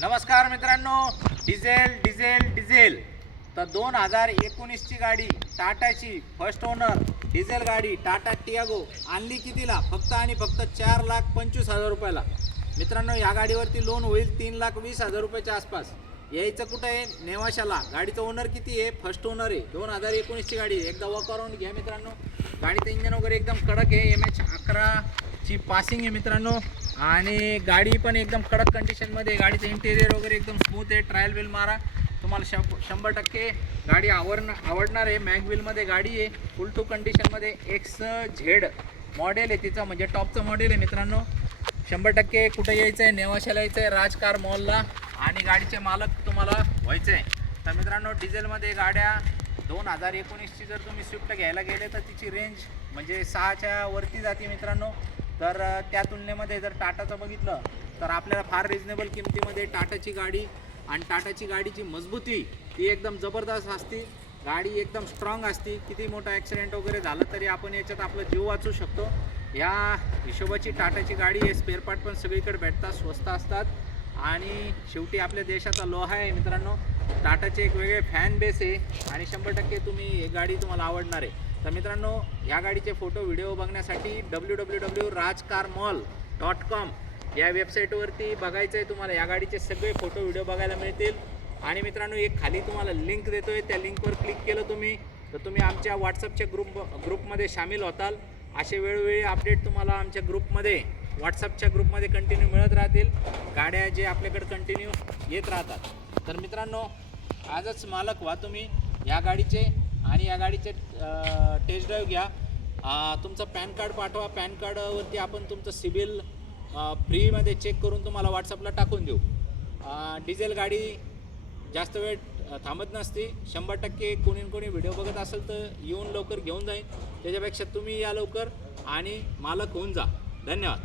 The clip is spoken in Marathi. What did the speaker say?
नमस्कार मित्रांनो, डिझेल डिझेल डिझेल तर 2019ची गाडी टाटाची फर्स्ट ओनर डिझेल गाडी टाटा टियागो आणली कितीला? फक्त आणि फक्त 4,25,000 रुपयाला. मित्रांनो, या गाडीवरती लोन होईल 3,20,000 रुपयाच्या आसपास. यायचं कुठं आहे? नेवाशाला. गाडीचं ओनर किती आहे? फर्स्ट ओनर आहे. 2019ची गाडी. एकदा वॉक अराउंड घ्या मित्रांनो. गाडीचं इंजन वगैरे एकदम कडक आहे. MH11ची पासिंग आहे मित्रांनो. आणि गाडी पण एकदम कडक कंडिशनमध्ये. गाडीचं इंटेरियर वगैरे एकदम स्मूथ आहे. ट्रायल व्हील मारा, तुम्हाला 100% गाडी आवडणार आहे. मॅगव्हीलमध्ये गाडी आहे. फुल टू कंडिशनमध्ये. XZ मॉडेल आहे तिचं, म्हणजे टॉपचं मॉडेल आहे मित्रांनो. 100% कुठं यायचं आहे? नेवाशाला यायचं आहे, राज कार मॉलला. आणि गाडीचे मालक तुम्हाला व्हायचे आहे. तर मित्रांनो, डिझेलमध्ये गाड्या 2019ची जर तुम्ही स्विफ्ट घ्यायला गेले तर तिची रेंज म्हणजे 6च्या वरती जाते मित्रांनो. तर त्या तुलनेमध्ये जर टाटाचं बघितलं तर आपल्याला फार रिजनेबल किमतीमध्ये टाटाची गाडी आणि टाटाची गाडीची मजबूती ती एकदम जबरदस्त असते. गाडी एकदम स्ट्रॉंग असते. किती मोठा ॲक्सिडेंट वगैरे झालं तरी आपण याच्यात आपला जीव वाचू शकतो. या हिशोबाची टाटाची गाडी आहे. स्पेअर पार्ट पण सगळीकडे भेटतात, स्वस्त असतात. आणि शेवटी आपल्या देशाचा लोहा आहे मित्रांनो. टाटाचे एक वेगळे फॅन बेस आहे आणि 100% तुम्ही ही गाडी तुम्हाला आवडणार आहे. तर मित्रांनो, ह्या गाडीचे फोटो व्हिडिओ बघण्यासाठी www.rajcarmall.com या वेबसाईटवरती बघायचं आहे तुम्हाला. या गाडीचे सगळे फोटो व्हिडिओ बघायला मिळतील. आणि मित्रांनो, एक खाली तुम्हाला लिंक देतो आहे, त्या लिंकवर क्लिक केलं तुम्ही तर तुम्ही आमच्या व्हॉट्सअपच्या ग्रुपमध्ये सामील होताल. असे वेळोवेळी अपडेट तुम्हाला आमच्या ग्रुपमध्ये व्हॉट्सअपच्या ग्रुपमध्ये कंटिन्यू मिळत राहतील. गाड्या जे आपल्याकडे कंटिन्यू येत राहतात. तर मित्रांनो, आजच मालक व्हा तुम्ही या गाडीचे आणि या गाडीचे टेस्ट ड्राईव्ह घ्या. तुमचं पॅन कार्ड पाठवा. पॅन कार्डवरती आपण तुमचं सिबिल फ्रीमध्ये चेक करून तुम्हाला व्हॉट्सअपला टाकून देऊ. डिझेल गाडी जास्त वेळ थांबत नसते. 100% कोणी व्हिडिओ बघत असेल तर येऊन लवकर घेऊन जाईल. त्याच्यापेक्षा तुम्ही या लवकर आणि मालक होऊन जा. धन्यवाद.